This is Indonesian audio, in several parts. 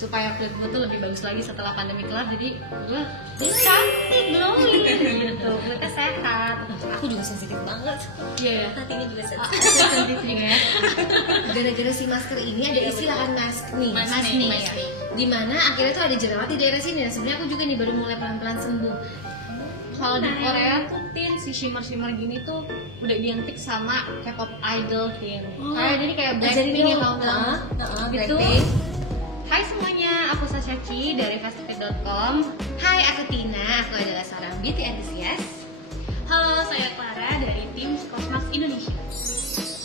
supaya kulit gue tuh lebih bagus lagi setelah pandemi kelar. Jadi gue cantik, glowing gitu, kulitnya sehat. Aku juga sensitif banget. Iya ya, Hatinya juga sensitif juga ya. Gara-gara si masker ini ada istilah kan maskne. Dimana akhirnya tuh ada jerawat di daerah sini. Dan sebenarnya aku juga nih baru mulai pelan-pelan sembuh. Kalau di Korea tuh Tin, si shimmer gini tuh udah identik sama K-pop idol Tin. Jadi kayak Blackpink yang tahu gitu. Hai semuanya, aku Sasha Chi dari fastfit.com. Hai, aku Tina, aku adalah seorang beauty enthusiast. Halo, saya Clara dari tim Cosmax Indonesia.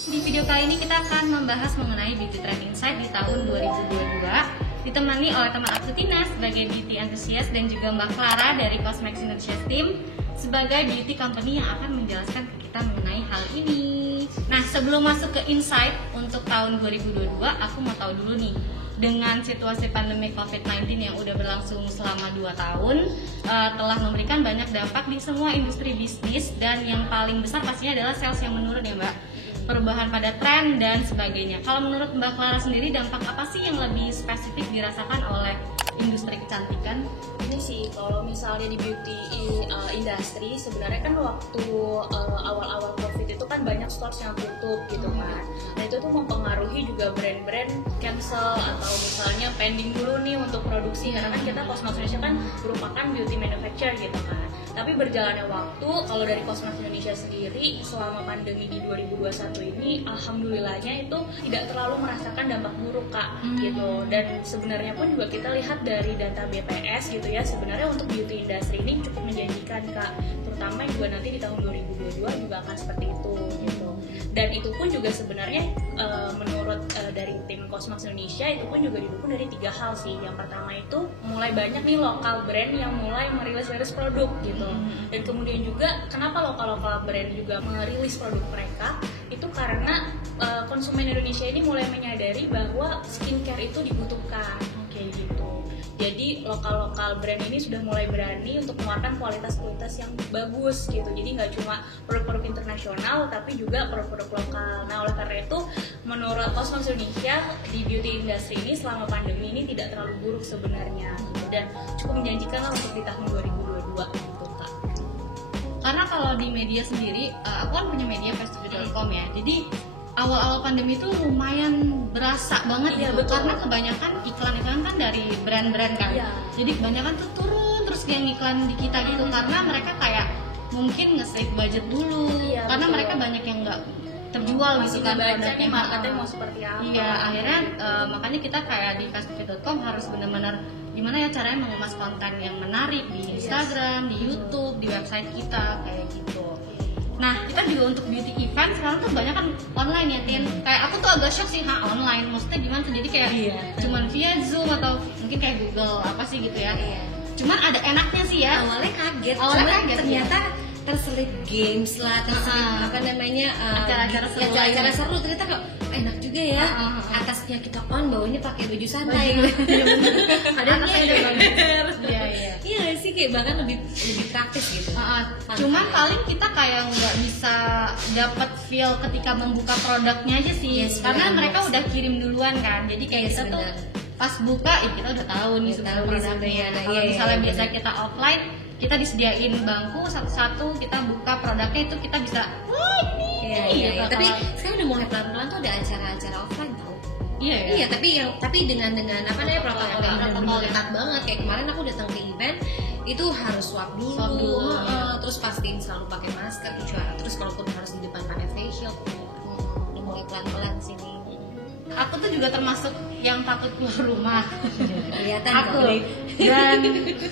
Di video kali ini kita akan membahas mengenai beauty trend insight di tahun 2022, ditemani oleh teman aku Tina sebagai beauty enthusiast dan juga Mbak Clara dari Cosmax Indonesia Team sebagai beauty company yang akan menjelaskan ke kita mengenai hal ini. Nah, sebelum masuk ke insight untuk tahun 2022, aku mau tahu dulu nih, dengan situasi pandemi COVID-19 yang udah berlangsung selama 2 tahun, telah memberikan banyak dampak di semua industri bisnis, dan yang paling besar pastinya adalah sales yang menurun ya Mbak, perubahan pada tren dan sebagainya. Kalau menurut Mbak Clara sendiri, dampak apa sih yang lebih spesifik dirasakan oleh industri kecantikan? Ini sih, kalau misalnya di beauty industry, sebenarnya kan waktu awal-awal COVID itu kan banyak stores yang tutup gitu kan. Nah itu tuh mempengaruhi juga brand-brand cancel atau misalnya pending dulu nih untuk produksi, karena kan kita Cosmax Indonesia kan merupakan beauty manufacturer gitu kan. Tapi berjalannya waktu, kalau dari Cosmax Indonesia sendiri selama pandemi di 2021 ini, alhamdulillahnya itu tidak terlalu merasakan dampak buruk Kak gitu. Dan sebenarnya pun juga kita lihat dari data BPS gitu ya, sebenarnya untuk beauty industry ini cukup menjanjikan Kak, terutama juga nanti di tahun 2022 juga akan seperti itu gitu. Dan itu pun juga sebenarnya menurut dari tim Cosmax Indonesia itu pun juga didukung dari 3 hal sih. Yang pertama itu mulai banyak nih lokal brand yang mulai merilis produk gitu. Dan kemudian juga kenapa lokal brand juga merilis produk mereka itu karena konsumen Indonesia ini mulai menyadari bahwa skincare itu dibutuhkan kayak gitu. Jadi lokal brand ini sudah mulai berani untuk mengeluarkan kualitas yang bagus gitu. Jadi nggak cuma produk-produk internasional tapi juga produk-produk lokal. Nah oleh karena itu menurut Cosmax Indonesia di beauty industry ini selama pandemi ini tidak terlalu buruk sebenarnya gitu. Dan cukup menjanjikan lah untuk di tahun 2022 gitu Kak. Karena kalau di media sendiri, aku kan punya media fastfood.com ya. Jadi awal-awal pandemi itu lumayan berasa banget gitu, karena kebanyakan iklan kan dari brand-brand kan. Jadi kebanyakan tuh turun terus yang iklan di kita gitu, karena mereka kayak mungkin nge-save budget dulu, karena mereka banyak yang nggak terjual gitu kan produknya, marketnya mau seperti apa. Iya, akhirnya makanya kita kayak di fastfood.com harus benar-benar gimana ya caranya mengemas konten yang menarik di Instagram, di YouTube, di website kita kayak gitu. Nah, kita juga untuk beauty event sekarang tuh banyak kan online ya, Tin. Kayak aku tuh agak shock sih, online. Maksudnya gimana tuh? Jadi kayak cuman via Zoom atau mungkin kayak Google apa sih gitu ya. Cuman ada enaknya sih ya. Awalnya kaget ternyata terselip games lah, terselip acara seru. Ternyata kok enak juga ya. Atasnya kita on, bawahnya pakai baju santai. Ada atasnya Iya sih, kayak bahkan lebih praktis gitu. Cuman paling kita kayak nggak bisa dapat feel ketika membuka produknya aja sih, karena mereka udah kirim duluan kan. Jadi kayak kita tuh pas buka kita udah tahu nih produknya. Kalau misalnya biasa kita offline, kita disediain bangku satu-satu, kita buka produknya itu kita bisa Iya. Tapi sekarang udah mulai pelan-pelan tuh ada acara-acara offline tau. Iya, tapi dengan apa namanya protokol ketat banget. Kayak kemarin aku datang ke event itu harus swab dulu. Terus pastiin selalu pakai masker, terus kalaupun harus di depan pakai face shield. Udah mulai pelan-pelan sini. Aku tuh juga termasuk yang takut keluar rumah. Kelihatan aku. Dan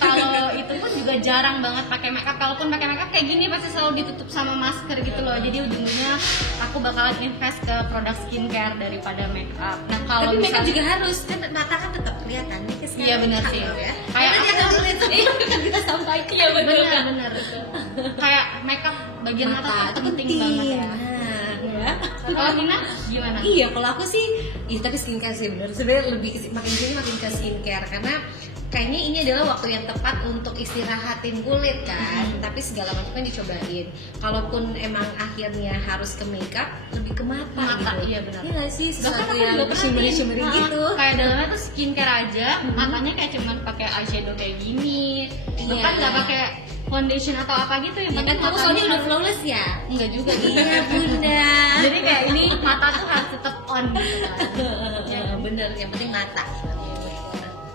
kalau itu pun juga jarang banget pakai makeup. Kalaupun pakai makeup kayak gini pasti selalu ditutup sama masker gitu loh. Jadi ujung-ujungnya aku bakalan invest ke produk skincare daripada makeup. Nah, kalau tapi makeup juga harus, kan mata kan tetap kelihatan. Iya benar sih. Ya. Kayak aku itu kita sampaikan. Iya benar. Kayak makeup bagian mata itu penting banget ya. ya. Kalau Tina gimana? Iya, kalau aku sih, tapi skincare sih bener. Sebenarnya lebih makin sini makin ke skincare karena kayaknya ini adalah waktu yang tepat untuk istirahatin kulit kan. Tapi segala macam kan dicobain. Kalaupun emang akhirnya harus ke makeup, lebih ke mata gitu. Iya benar. Iya sih, sesuatu Bahkan yang shimmery gitu. Kayak dalamnya tuh skincare aja, matanya kayak cuman pakai eyeshadow kayak gini. Bahkan nggak pakai foundation atau apa gitu ya. Kan kamu soalnya udah flawless ya? Enggak juga. Iya bunda. Jadi kayak ini mata tuh harus tetap on gitu kan. Bener, yang penting mata.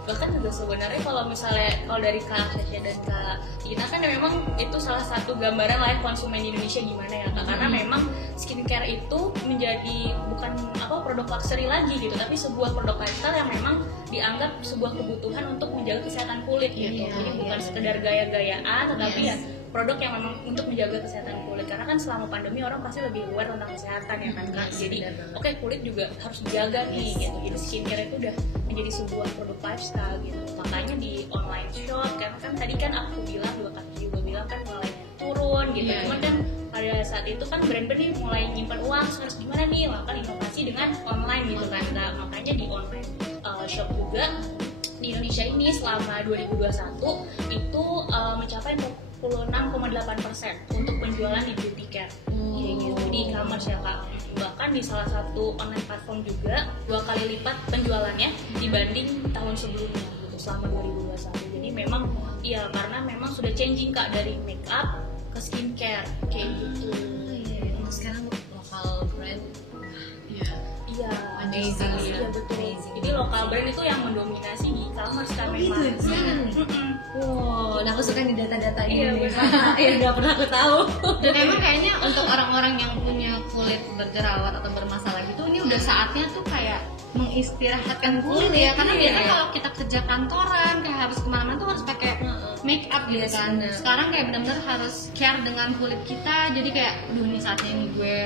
Bahkan juga sebenarnya kalau misalnya dari Kak Sasha dan Kak Ina kan memang itu salah satu gambaran lah konsumen di Indonesia gimana ya Kak, karena memang skincare itu menjadi bukan produk luxury lagi gitu, tapi sebuah produk lifestyle yang memang dianggap sebuah kebutuhan untuk menjaga kesehatan kulit gitu. Jadi bukan sekedar gaya-gayaan, tetapi ya produk yang memang untuk menjaga kesehatan kulit, karena kan selama pandemi orang pasti lebih aware tentang kesehatan ya kan Kak. Jadi kulit juga harus dijaga nih gitu. Jadi skincare itu udah menjadi sebuah produk lifestyle gitu. Makanya di online shop kan tadi kan aku bilang juga bilang kan mulai turun gitu. Cuman kan pada saat itu kan brand-brand nih mulai nyimpan uang, harus gimana nih melakukan inovasi dengan online gitu kan. Nah, makanya di online shop juga di Indonesia ini selama 2021 itu mencapai 46,8% untuk penjualan di beauty care gitu, di e-commerce ya Kak. Bahkan di salah satu online platform juga 2 kali lipat penjualannya dibanding tahun sebelumnya gitu, selama 2021. Jadi memang iya, karena memang sudah changing Kak dari makeup ke skincare kayak gitu. Untuk sekarang lokal brand iya amazing. Iya betul. Jadi lokal brand itu yang mendominasi di e-commerce kan memang. Gitu sekarang. Wow, nah aku suka nih data-data ini. Iya, nggak pernah aku tahu. Dan emang kayaknya untuk orang-orang yang punya kulit berjerawat atau bermasalah gitu, ini udah saatnya tuh kayak mengistirahatkan kulit ya, karena biasanya kalau kita kerja kantoran kayak harus kemana-mana tuh harus pakai make up gitu kan. Sekarang kayak benar-benar harus care dengan kulit kita, jadi kayak ini saatnya nih gue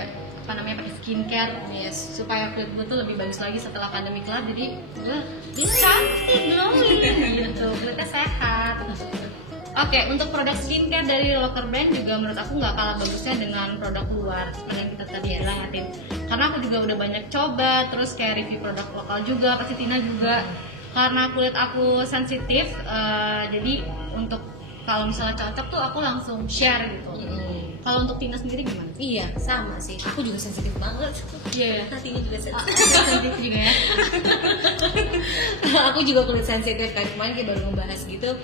pakai skincare supaya kulit gue tuh lebih bagus lagi setelah pandemi kelar. Jadi gue cantik glowing gitu, kulitnya sehat. Oke, untuk produk skincare dari local brand juga menurut aku nggak kalah bagusnya dengan produk luar seperti yang kita tadi bilang ya Tin. Karena aku juga udah banyak coba, terus kayak review produk lokal juga, pasti Tina juga. Karena kulit aku sensitif, jadi untuk kalau misalnya cocok tuh aku langsung share gitu. Kalau untuk Tina sendiri gimana? Iya, sama sih. Aku juga sensitif banget. Iya. Hatinya juga sensitif juga ya. Aku juga kulit sensitif kan. Kemarin kita baru membahas gitu.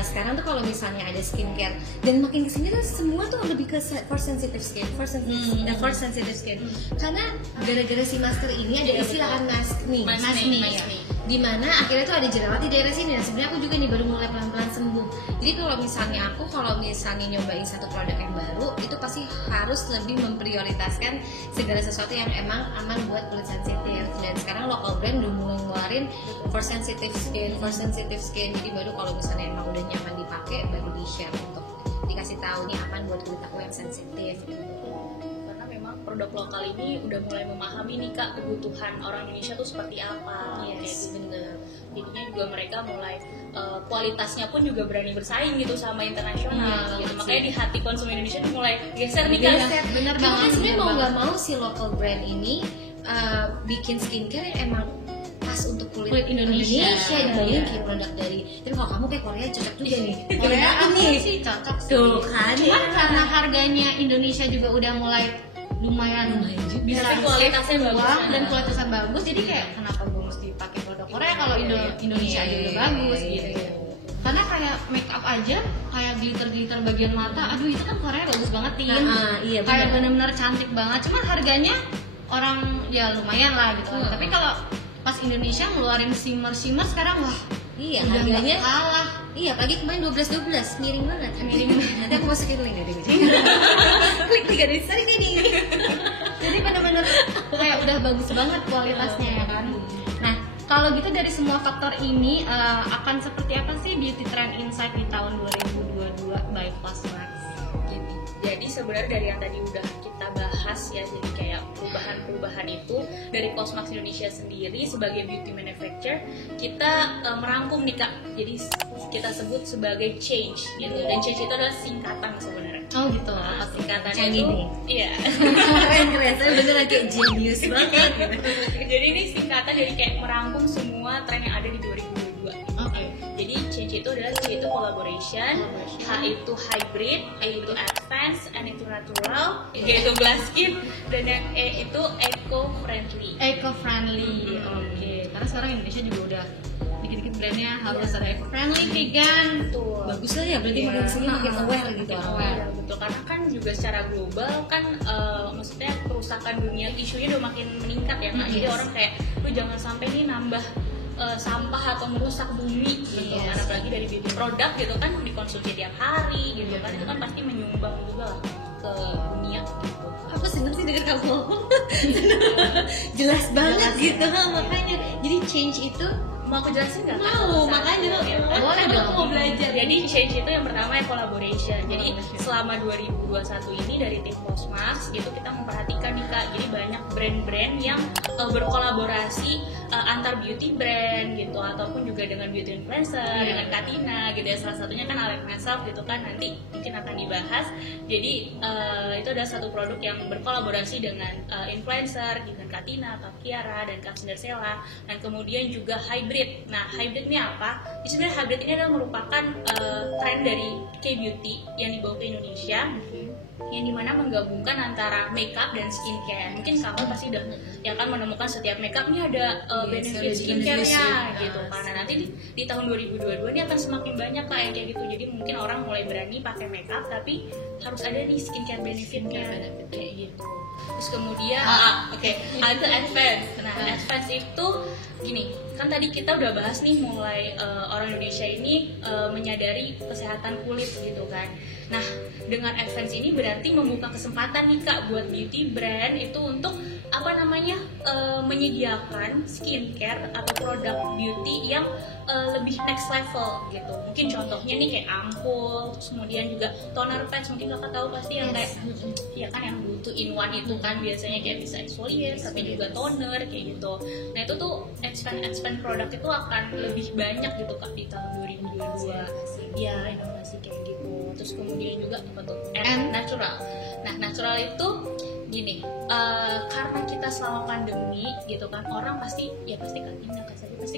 Sekarang tuh kalau misalnya ada skincare dan makin kesini tuh semua tuh lebih ke for sensitive skin, for sensitive skin. Karena gara-gara si masker ini ada istilah mask nih, dimana akhirnya tuh ada jerawat di daerah sini. Dan sebenarnya aku juga nih baru mulai pelan-pelan sembuh. Jadi kalau misalnya nyobain satu produk yang baru, itu pasti harus lebih memprioritaskan segala sesuatu yang emang aman buat kulit sensitif. Dan sekarang local brand udah mulai ngeluarin for sensitive skin. Jadi baru kalau misalnya emang udah nyaman dipakai, baru di share untuk dikasih tahu nih aman buat kulit aku yang sensitif gitu. Karena memang produk lokal ini udah mulai memahami nih Kak kebutuhan orang Indonesia tuh seperti apa. Yes, bener. Jadinya juga mereka mulai kualitasnya pun juga berani bersaing gitu sama internasional gitu. Makanya di hati konsumen Indonesia tuh mulai geser nih Kak. Bener Karena banget. sebenarnya mau nggak mau si local brand ini bikin skincare yang emang pas untuk kulit Indonesia dibanding produk dari. Tapi kalau kamu kayak Korea cocok juga nih. Korea aku sih cocok sih. Tuh kan. Cuman karena harganya Indonesia juga udah mulai lumayan bisa kualitasnya bagus dan kualitasnya bagus, jadi kayak kenapa gue mesti pakai produk Korea kalau Indonesia aja udah bagus gitu. Karena kayak make up aja kayak glitter bagian mata, aduh itu kan Korea bagus banget Tin. Kayak benar-benar cantik banget, cuman harganya orang ya lumayan lah gitu. Tapi kalau pas Indonesia ngeluarin shimmer sekarang wah Iya, udah harganya kalah. Iya, apalagi kemarin 12 miring banget. Nanti aku masukin link dari klik 3 dari tadi ini. Jadi benar-benar kayak udah bagus banget kualitasnya ya kan. Nah, kalau gitu dari semua faktor ini akan seperti apa sih beauty trend insight di tahun 2022 by Cosmax? Jadi sebenarnya dari yang tadi udah kita bahas ya, jadi kayak perubahan itu dari Cosmax Indonesia sendiri sebagai beauty manufacturer, kita merangkum nih Kak. Jadi kita sebut sebagai change gitu. Dan change itu adalah singkatan sebenarnya. Oh gitu. Nah, singkatannya Change itu ini. iya. Keren, saya bener kayak genius banget gitu. Jadi ini singkatan dari kayak merangkum semua tren yang ada di 2022. Oke. Jadi change itu adalah C itu collaboration, H itu hybrid, E itu advanced, N itu natural, G itu glass skin, dan yang E itu eco-friendly. Eco-friendly, oke. Karena sekarang Indonesia juga udah dikit-dikit brandnya harus ada eco-friendly, vegan. Betul. Bagus lah ya, berarti makin sini makin aware gitu orang. Ya, betul, karena kan juga secara global kan maksudnya kerusakan dunia isunya udah makin meningkat ya Kak. Jadi orang kayak lu jangan sampai nih nambah sampah atau merusak bumi gitu kan, apalagi dari beauty produk gitu kan dikonsumsi tiap hari gitu kan, itu kan pasti menyumbang juga lah ke dunia gitu. Aku seneng sih denger kamu ngomong. Jelas banget gitu makanya. Jadi change itu Mau aku jelasin nggak? mau, makanya boleh dong. Mau belajar. Jadi change itu yang pertama ya collaboration. Jadi selama 2021 ini dari tim Cosmax itu kita memperhatikan nih Kak. Jadi banyak brand-brand yang berkolaborasi antar beauty brand gitu, ataupun juga dengan beauty influencer, dengan Katina gitu ya. Salah satunya kan Alex Myself gitu kan, nanti mungkin akan dibahas. Jadi itu ada satu produk yang berkolaborasi dengan influencer, dengan Katina, Kak Kiara, dan Kak Cinderella, dan kemudian juga hybrid. Nah, hybrid ini apa? Sebenarnya hybrid ini adalah merupakan tren dari K-beauty yang dibawa ke Indonesia, yang dimana menggabungkan antara makeup dan skincare. Mungkin kamu pasti udah ya kan menemukan setiap makeup ini ada benefit skincare-nya gitu. Karena nanti di tahun 2022 ini akan semakin banyak Kak yang kayak gitu. Jadi mungkin orang mulai berani pakai makeup tapi harus ada nih skincare benefit-nya kayak gitu. Terus kemudian ada advance. Nah, advance itu gini, kan tadi kita udah bahas nih mulai orang Indonesia ini menyadari kesehatan kulit gitu kan. Nah, dengan advance ini berarti membuka kesempatan nih Kak buat beauty brand itu untuk menyediakan skincare atau produk beauty yang lebih next level gitu. Mungkin contohnya nih kayak ampul, terus kemudian juga toner pads, mungkin Kakak tahu pasti yang kayak ya kan yang butuh in one itu kan biasanya kayak bisa exfoliate tapi juga toner kayak gitu. Nah, itu tuh expand produk itu akan lebih banyak gitu Kak di tahun 2022. Ya, inovasi kayak gitu. Terus kemudian juga natural. Nah, natural itu gini, karena kita selama pandemi gitu kan, orang pasti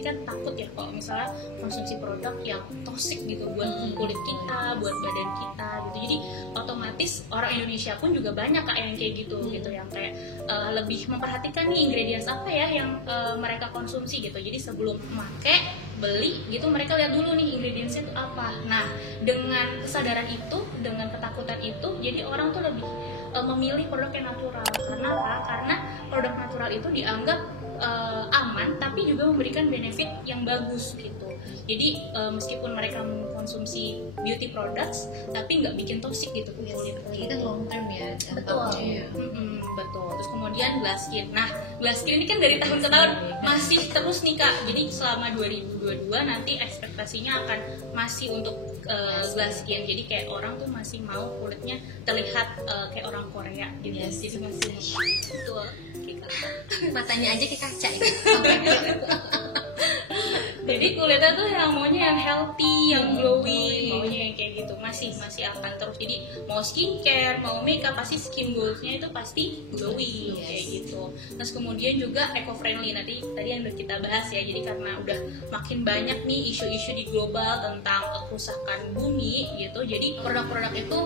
kan takut ya kalau misalnya konsumsi produk yang toksik gitu buat kulit kita, buat badan kita gitu. Jadi otomatis orang Indonesia pun juga banyak Kak yang kayak gitu gitu, yang kayak lebih memperhatikan nih ingredients apa ya yang mereka konsumsi gitu. Jadi sebelum memakai beli gitu mereka lihat dulu nih ingredientsnya itu apa. Nah, dengan kesadaran itu, dengan ketakutan itu, jadi orang tuh lebih memilih produk yang natural. Karena apa? Karena produk natural itu dianggap aman tapi juga memberikan benefit yang bagus gitu. Jadi meskipun mereka mengkonsumsi beauty products tapi nggak bikin toxic gitu ke kulit. Kita long term ya. Betul. Betul. Terus kemudian glass skin. Nah, glass skin ini kan dari tahun ke tahun masih terus nih Kak. Jadi selama 2022 nanti ekspektasinya akan masih untuk glass skin. Jadi kayak orang tuh masih mau kulitnya terlihat kayak orang Korea gitu. Jadi masih betul. Matanya aja kayak kaca ya. Jadi kulitnya tuh yang maunya yang healthy, yang glowing, maunya yang kayak gitu. Masih akan terus. Jadi mau skincare, mau makeup, pasti skin goals-nya itu pasti glowing kayak gitu. Terus kemudian juga eco-friendly. Tadi yang udah kita bahas ya. Jadi karena udah makin banyak nih isu-isu di global tentang kerusakan bumi gitu. Jadi produk-produk itu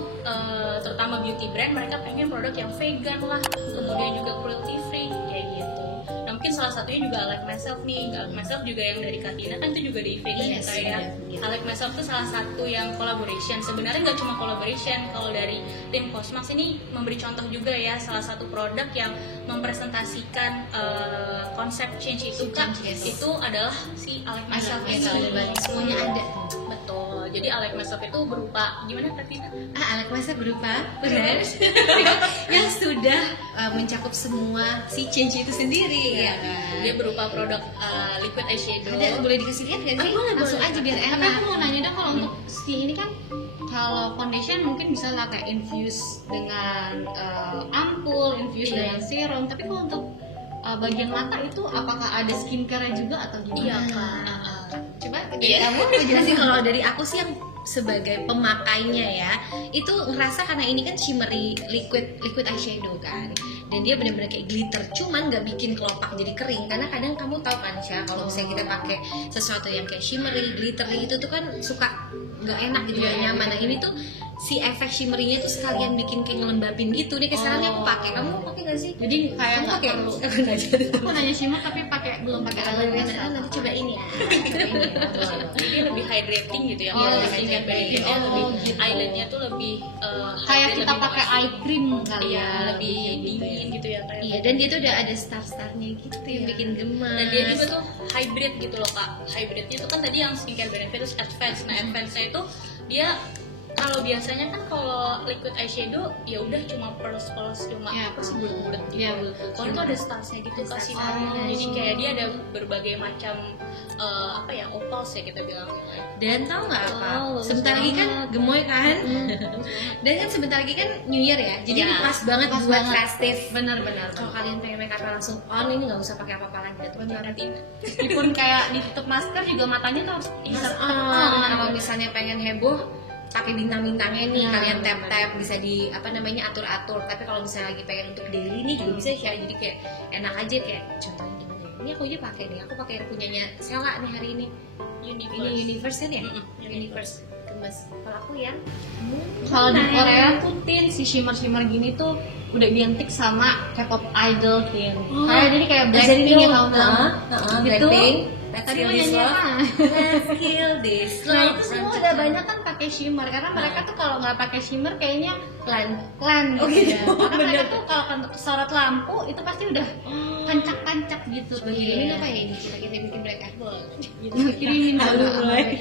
terutama beauty brand mereka pengen produk yang vegan lah. Kemudian juga cruelty free kayak gitu. Nah, mungkin salah satunya juga Alex Myself nih. Alex Myself juga yang dari Katina kan itu juga di vegan ya kayak. Alex Myself tuh salah satu yang collaboration. Sebenarnya nggak cuma collaboration. Kalau dari tim Cosmax ini memberi contoh juga ya, salah satu produk yang mempresentasikan konsep change itu kan itu adalah si Alex Myself ini. Semuanya ada. Betul. Jadi I Like Myself itu berupa gimana Katina? I Like Myself berupa brand yang sudah mencakup semua si change itu sendiri ya kan? Dia berupa produk liquid eyeshadow. Ada, boleh dikasih lihat nggak sih? Langsung aja biar enak. Tapi aku mau nanya dong, kalau untuk si ini kan kalau foundation mungkin bisa lah kayak infuse dengan ampul, infuse dengan serum. Tapi kalau untuk bagian mata itu apakah ada skincare juga atau gimana? Iya Kak. Coba kamu aku jelasin. Kalau dari aku sih yang sebagai pemakainya ya, itu ngerasa karena ini kan shimmery liquid eyeshadow kan, dan dia benar-benar kayak glitter, cuman nggak bikin kelopak jadi kering. Karena kadang kamu tahu kan Syah, kalau misalnya kita pakai sesuatu yang kayak shimmery glittery itu tuh kan suka nggak enak gitu, nggak nyaman. Nah ini tuh si efek shimmery-nya itu sekalian bikin kayak ngelembapin gitu. Nih kesannya aku pakai, kamu pakai nggak sih? Jadi kayak nggak perlu. Aku nanya shimmer tapi belum pakai eyeliner. Nanti coba ini ya. Jadi lebih hydrating gitu ya. Hydrating. Lebih eyeliner tuh lebih kayak kita pakai eye cream kali ya, lebih dingin gitu ya kayak. Iya, dan dia tuh udah ada star-starnya gitu yang bikin gemas. Dan dia juga tuh hybrid gitu loh Kak. Hybridnya tuh kan tadi yang skincare benefit terus advance. Nah advance-nya itu dia kalau biasanya kan kalau liquid eyeshadow ya udah cuma polos cuma apa sih bulat-bulat gitu. Ya, kalau itu ada starsnya gitu kasih jadi kayak dia ada berbagai macam apa ya opals ya kita bilang. Dan tau nggak apa? Sebentar lagi kan gemoy kan? Dan kan sebentar lagi kan New Year ya. Jadi ini pas banget buat festive. Benar-benar. Kalau kalian pengen make up langsung on, ini nggak usah pakai apa-apa lagi. Meskipun kayak ditutup masker juga matanya tuh harus bisa Kalau misalnya pengen heboh, pakai bintang-bintangnya nih, kalian tap-tap bisa di atur-atur. Tapi kalau misalnya lagi pengen untuk daily nih juga bisa ya. Jadi kayak enak aja, kayak contohnya gimana ya? Ini aku aja pakai nih. Aku pakai yang punyanya Sela nih hari ini. Ini Universe kan ya? Universe gemes. Kalau aku ya, kalau di Korea tuh tin si shimmer gini tuh udah identik sama K-pop idol tin. Jadi kayak Blackpink ya kamu bilang. Blackpink. Tadi lo nyanyi apa? Let's kill this love. Nah itu semua udah banyak kan pakai shimmer, karena mereka tuh kalau nggak pakai shimmer kayaknya plan gitu ya. Karena mereka tuh kalau sorot lampu itu pasti udah kancak gitu. Begini apa ya ini? Kita bikin black apple. Kirimin dulu.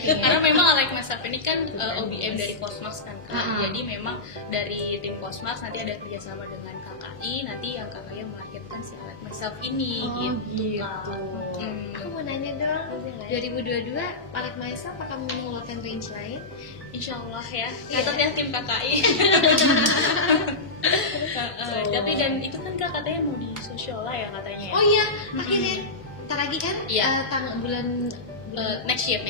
Karena memang I Like Myself ini kan OBM dari Cosmax kan. Jadi memang dari tim Cosmax nanti ada kerjasama dengan KKI. Nanti yang KKI yang melahirkan si I Like Myself ini gitu. Aku mau nanya dong, 2022 I Like Myself akan mengeluarkan range lain? Insya Allah ya, catat ya tim KKI. Tapi dan itu kan Kak katanya mau di Sociola ya katanya ya? Oh iya, akhirnya ntar lagi kan bulan next year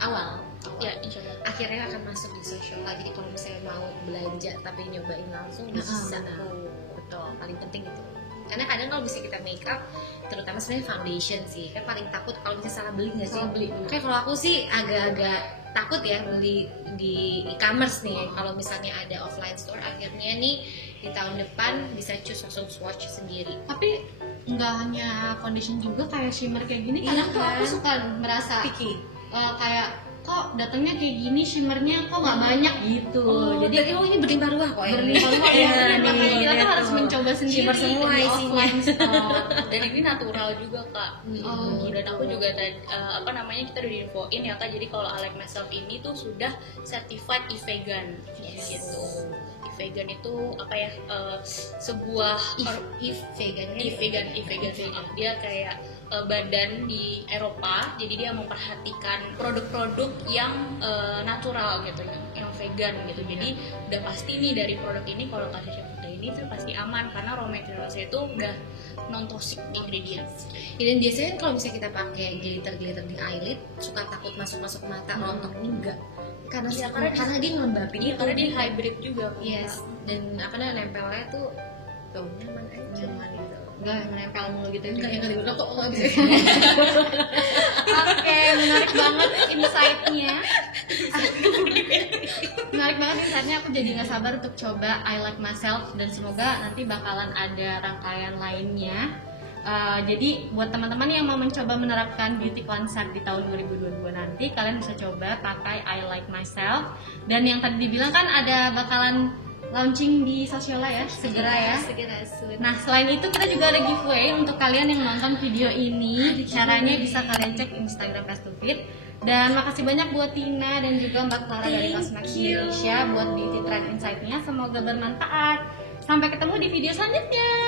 awal. Ya, insya Allah. Akhirnya akan masuk di Sociola. Jadi kalau misalnya mau belanja tapi nyobain langsung bisa. Betul, paling penting itu. Karena kadang kalau bisa kita make up, terutama sebenarnya foundation sih, kan paling takut kalau misalnya salah beli nggak sih? Kayak kalau aku sih agak-agak takut ya beli di e-commerce nih. Kalau misalnya ada offline store, akhirnya nih di tahun depan bisa langsung swatch sendiri. Tapi nggak hanya foundation juga, kayak shimmer kayak gini. Kadang tuh aku suka merasa picky. Kayak kok datangnya kayak gini shimmernya kok nggak banyak gitu. Jadi ini berlimpah ruah kok ya. Makanya kita tuh harus mencoba sendiri shimmer semua isinya. Dan ini natural juga Kak. Dan aku juga kita udah diinfoin ya Kak. Jadi kalau I Like Myself ini tuh sudah certified e-vegan gitu. E-vegan itu apa ya? Sebuah e-vegan. Dia kayak badan di Eropa, jadi dia memperhatikan produk-produk yang natural gitu, yang vegan gitu. Jadi udah pasti nih dari produk ini kalau kasih Syafida ini tuh pasti aman karena raw materialnya itu udah non toxic ingredients. Dan biasanya kalau misalnya kita pakai glitter di eyelid suka takut masuk mata rontok, enggak. Karena dia ngelembapin itu. Karena dia hybrid juga. Yes. Dan nempelnya tuh nyaman aja. Nyaman gitu. Enggak menempel mulu gitu. Enggak yang kali kok enggak bisa. Oke, menarik banget insight-nya. Aku jadi nggak sabar untuk coba I Like Myself, dan semoga nanti bakalan ada rangkaian lainnya. Jadi buat teman-teman yang mau mencoba menerapkan beauty concept di tahun 2022 nanti, kalian bisa coba pakai I Like Myself. Dan yang tadi dibilang kan ada bakalan launching di Sociola ya, segera ya. Nah selain itu kita juga ada giveaway untuk kalian yang nonton video ini. Caranya bisa kalian cek Instagram Fast to Fit. Dan makasih banyak buat Tina dan juga Mbak Clara dari Cosmax Indonesia buat Beauty Trend Insight-nya. Semoga bermanfaat. Sampai ketemu di video selanjutnya.